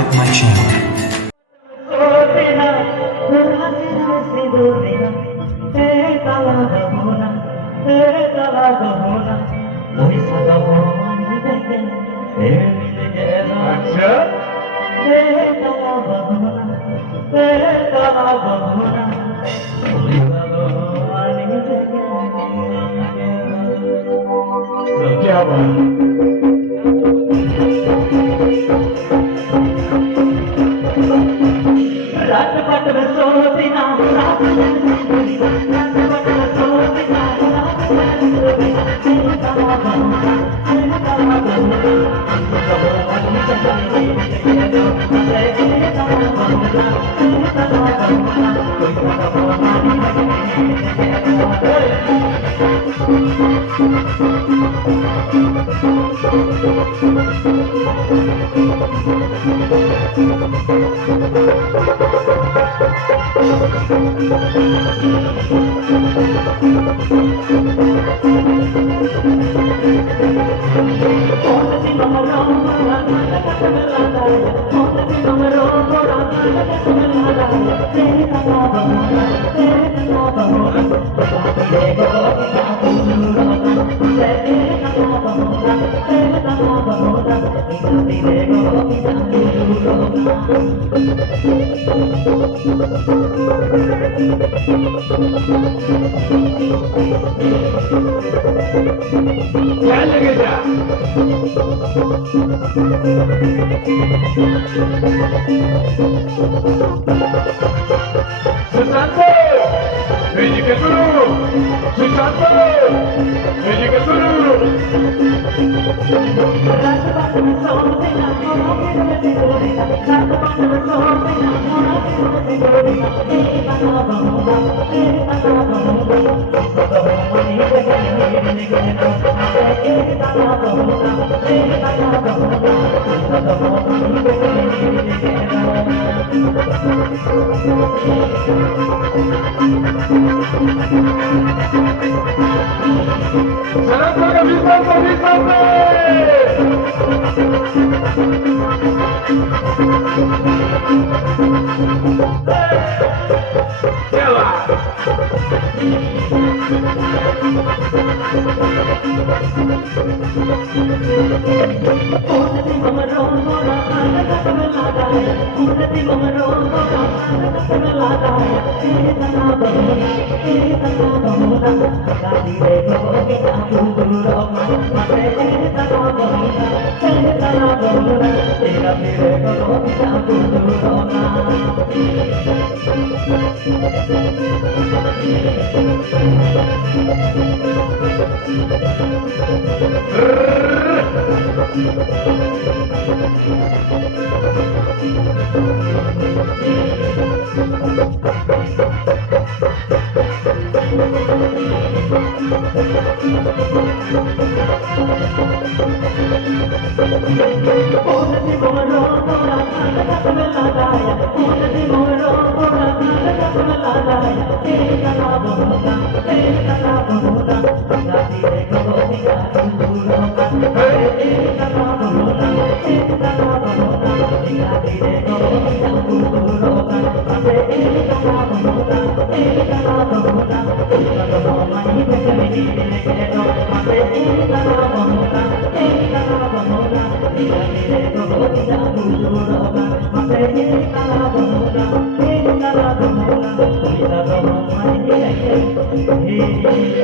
subscribe my channel. क्या रात पट में सोती ना रात में सोती ना रात पट में सोती ना रात में सोती ना तेरे ताला बंदा तेरे ताला बंदा कबो मनी चले ये तो तेरे ताला बंदा तेरे ताला बंदा कोई कबो मनी क्या लगेगा Susanto, vedi che sono! Susanto, vedi che sono! Sarà Hey